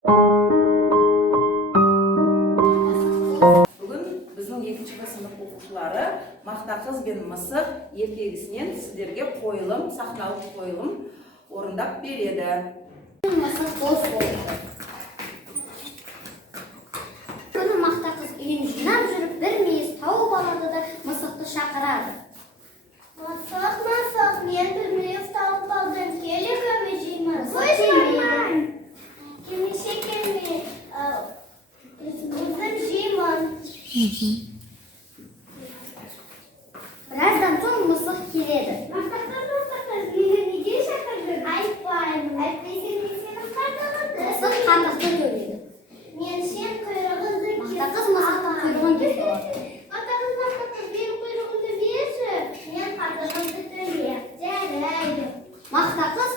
Бүгін біздің 2-ші сынып оқушылары Мақта қыз бен мысық ертегісінен сіздерге қойылым, сахналық қойылым орындап береді. Мысық дос болды. Күні Мақта қыз үйін жинап жүріп, бір мейіз тауып алады да мысықты шақырады. Мысық, мен бір мейіз тауып алдым, келе көмежеймін. Келмесе келме, өзім жеймін. Біраздан соң мысық келеді. Мақта қыз, мені неге шақырдың? Айтпаймын. Әйтпесем мен сені қартығымды. Мысық қартықты төледі. Мен сен құйрығыңды кес. Мақта қыз мысықтың құйрығын кесіп алады. Мақта қыз, мен құйрығымды берші. Мен қартығымды төле. Жарайды. Мақта қыз,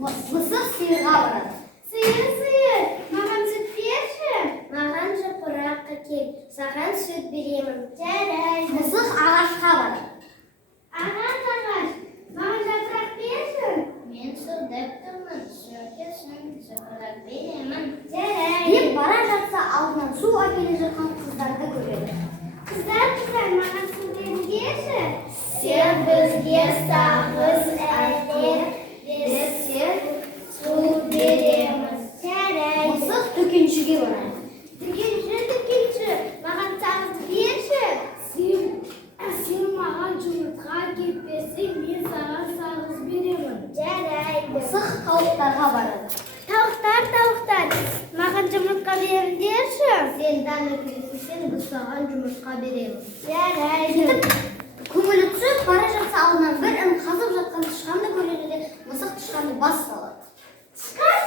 мысық сиырға барады. Сиыр, маған сүт берші. Маған жапырақ әкел, саған сүт беремін. Жарайды. Мысық ағашқа барады. Ағаш, маған жапырақ берші. Мен сүрдіп тұрмын, сүртесің, жапырақ беремін. Жарайды. Деп бара жатса алдынан су әкеле жатқан қыздарды көреді. Қыздар, маған су беріңдерші. Сен бізге сағыз әлде, біз сен су береміз. Жарайды. Мысық дүкеншіге барады. Дүкенші, маған сағыз берші. Сен маған жұмыртқа әкеп берсең, мен саған сағыз беремін. Жарайды. Мысық тауықтарға барады. Тауықтар, маған жұмыртқа беріңдерші. Сен дәні келсең, біз саған жұмыртқа береміз. Жарайды. Көңілі түсіп, бара жатса алдынан бір ін қазып жатқан тышқанды көреді де мысық тышқанды бас салады. Тышқан,